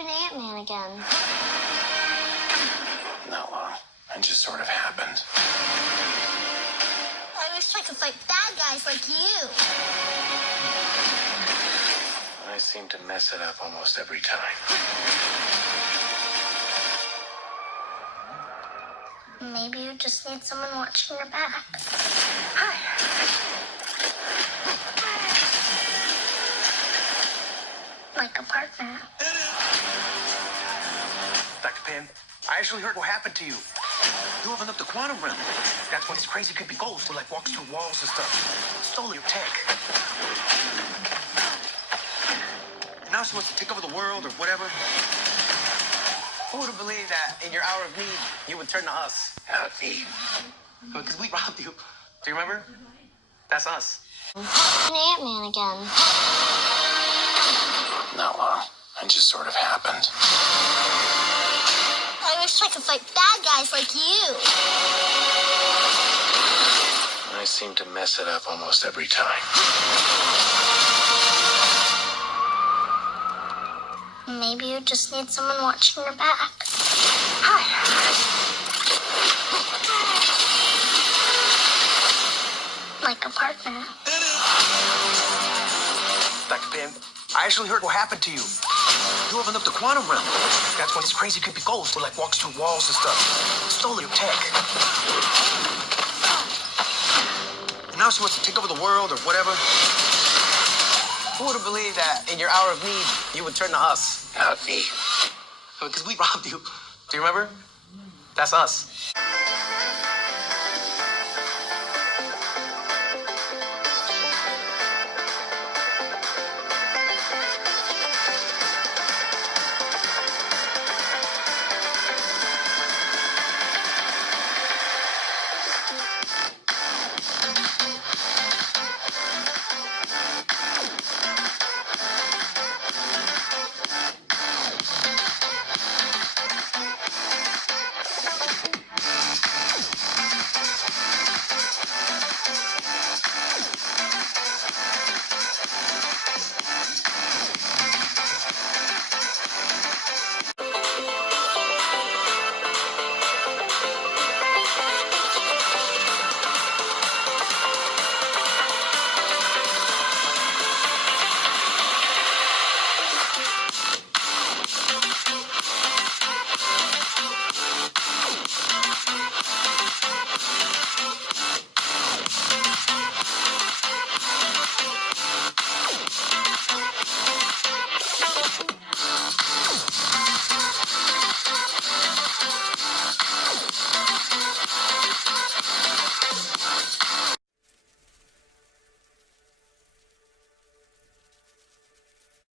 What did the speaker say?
been Ant-Man again? Not long. It just sort of happened. I wish I could fight bad guys like you. I seem to mess it up almost every time. Maybe you just need someone watching your back. Like a partner. Dr. Pym, I actually heard what happened to you. You opened up the quantum realm. That's when this crazy creepy ghost who like walks through walls and stuff. Stole your tech. And now she wants to take over the world or whatever. Who would have believed that in your hour of need, you would turn to us? Not me. Because we robbed you. Do you remember? That's us. Ant-Man again. Not long. It just sort of happened. I wish I could fight bad guys like you. I seem to mess it up almost every time. Maybe you just need someone watching your back. Like a partner. Dr. Pym, I actually heard what happened to you. You opened up the quantum realm. That's when this crazy creepy ghost who like walks through walls and stuff. Stole your tech. And now she wants to take over the world or whatever. Who would have believed that in your hour of need, you would turn to us? Not me. Because we robbed you. Do you remember? That's us.